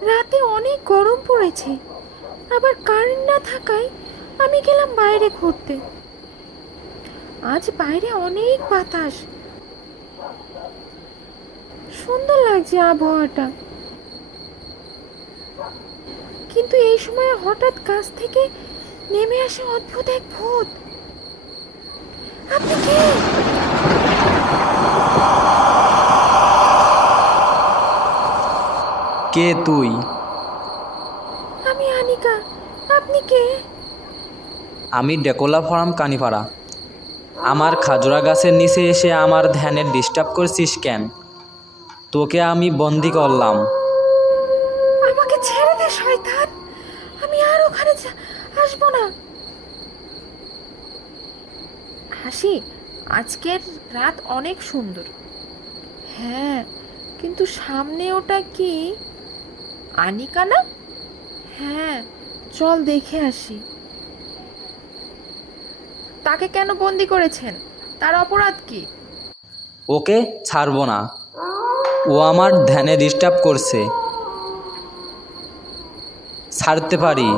রাতে অনেক গরম পড়েছে। আবার কারেন্ট না থাকায় আমি গেলাম বাইরে ঘুরতে। আজ বাইরে অনেক বাতাস। সুন্দর লাগছে আবহাওয়াটা। কিন্তু এই সময় হঠাৎ গাছ থেকে নেমে আসে অদ্ভুত এক ভূত। আপনি কে? কে তুই? আমি আনিকা। আপনি কে? আমি ডেকোলা ফার্ম কানিপাড়া আমার খাজুরা গাছের নিচে এসে আমার ধ্যানে ডিস্টার্ব করছিস কেন? তোকে আমি বন্দি করলাম। আমাকে ছেড়ে দে শয়তান। আমি আর ওখানে আসব না। হাসি আজকের রাত অনেক সুন্দর। হ্যাঁ কিন্তু সামনে ওটা কি? আনিকা না? হ্যাঁ চল দেখে আসি। তাকে কেন বন্দি করেছেন? তার অপরাধ কি? ওকে ছাড়বো না। ও আমার ধ্যানে ডিস্টার্ব করছে। ছাড়তে পারি।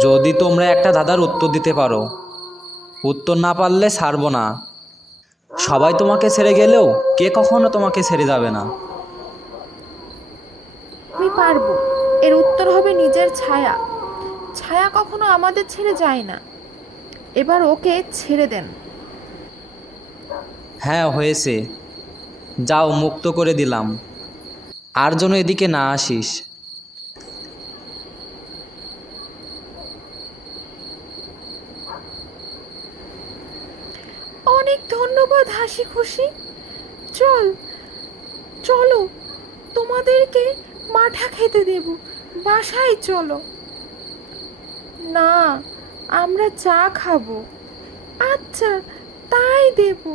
যদি তোমরা একটা দাদার উত্তর দিতে পারো। উত্তর না পারলে ছাড়বো না। সবাই তোমাকে ছেড়ে গেলেও কে কখনো তোমাকে ছেড়ে যাবে না। পারব। এর উত্তর হবে নিজের ছায়া। ছায়া কখনো আমাদের ছেড়ে যায় না। এবার ওকে ছেড়ে দেন। হ্যাঁ হয়েছে। যাও মুক্ত করে দিলাম। আর যেন এদিকে না আসিস। অনেক ধন্যবাদ হাসি খুশি চল চলো। তোমাদেরকে মাঠা খেতে দেব। বাসায় চলো। না আমরা চা খাব। আচ্ছা তাই দেবো।